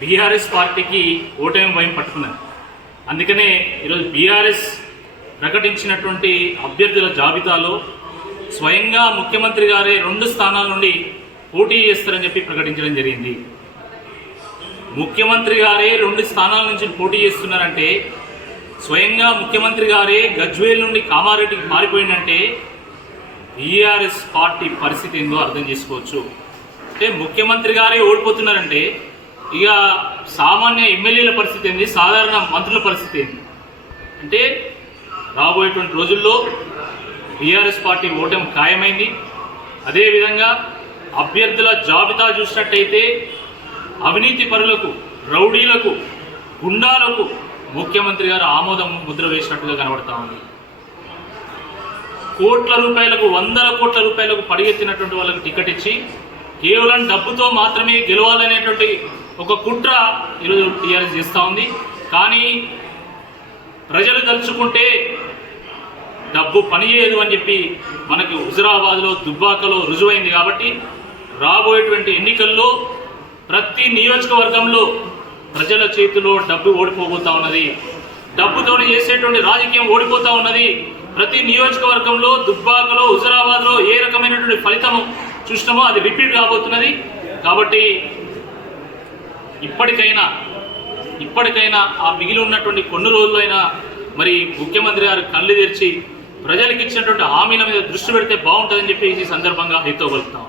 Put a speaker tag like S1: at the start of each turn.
S1: BRS పార్టీకి ఓటమి భయం పట్టుకున్నది. అందుకనే ఈరోజు బీఆర్ఎస్ ప్రకటించినటువంటి అభ్యర్థుల జాబితాలో స్వయంగా ముఖ్యమంత్రి గారే రెండు స్థానాల నుండి పోటీ చేస్తారని చెప్పి ప్రకటించడం జరిగింది. ముఖ్యమంత్రి గారే రెండు స్థానాల నుంచి పోటీ చేస్తున్నారంటే స్వయంగా ముఖ్యమంత్రి గారే గజ్వేల్ నుండి కామారెడ్డికి మారిపోయిందంటే బీఆర్ఎస్ పార్టీ పరిస్థితి ఏందో అర్థం చేసుకోవచ్చు. అంటే ముఖ్యమంత్రి గారే ఓడిపోతున్నారంటే ఇక సామాన్య ఎమ్మెల్యేల పరిస్థితి ఏంది? సాధారణ మంత్రుల పరిస్థితి ఏంది? అంటే రాబోయేటువంటి రోజుల్లో బీఆర్ఎస్ పార్టీ ఓటమి ఖాయమైంది. అదేవిధంగా అభ్యర్థుల జాబితా చూసినట్టయితే అవినీతి పరులకు రౌడీలకు గుండాలకు ముఖ్యమంత్రి గారు ఆమోదం ముద్ర వేసినట్టుగా కనబడతా ఉంది. కోట్ల రూపాయలకు వందల కోట్ల రూపాయలకు పడిగెత్తినటువంటి వాళ్ళకు టికెట్ ఇచ్చి కేవలం డబ్బుతో మాత్రమే గెలవాలనేటువంటి ఒక కుట్ర ఈరోజు టీఆర్ఎస్ చేస్తూ ఉంది. కానీ ప్రజలు తలుచుకుంటే డబ్బు పనిచేయదు అని చెప్పి మనకి హుజరాబాద్లో దుబ్బాకలో రుజువైంది కాబట్టి రాబోయేటువంటి ఎన్నికల్లో ప్రతి నియోజకవర్గంలో ప్రజల చేతిలో డబ్బు ఓడిపోబోతా ఉన్నది. డబ్బుతోనే చేసేటువంటి రాజకీయం ఓడిపోతా ఉన్నది. ప్రతి నియోజకవర్గంలో దుబ్బాకలో హుజరాబాద్లో ఏ రకమైనటువంటి ఫలితం చూసినామో అది రిపీట్ కాబోతున్నది. కాబట్టి ఇప్పటికైనా ఇప్పటికైనా ఆ మిగిలి ఉన్నటువంటి కొన్ని రోజులైనా మరి ముఖ్యమంత్రి గారు కళ్ళు తెరిచి ప్రజలకు ఇచ్చినటువంటి హామీల మీద దృష్టి పెడితే బాగుంటుందని చెప్పేసి ఈ సందర్భంగా హితో కలుపుతాం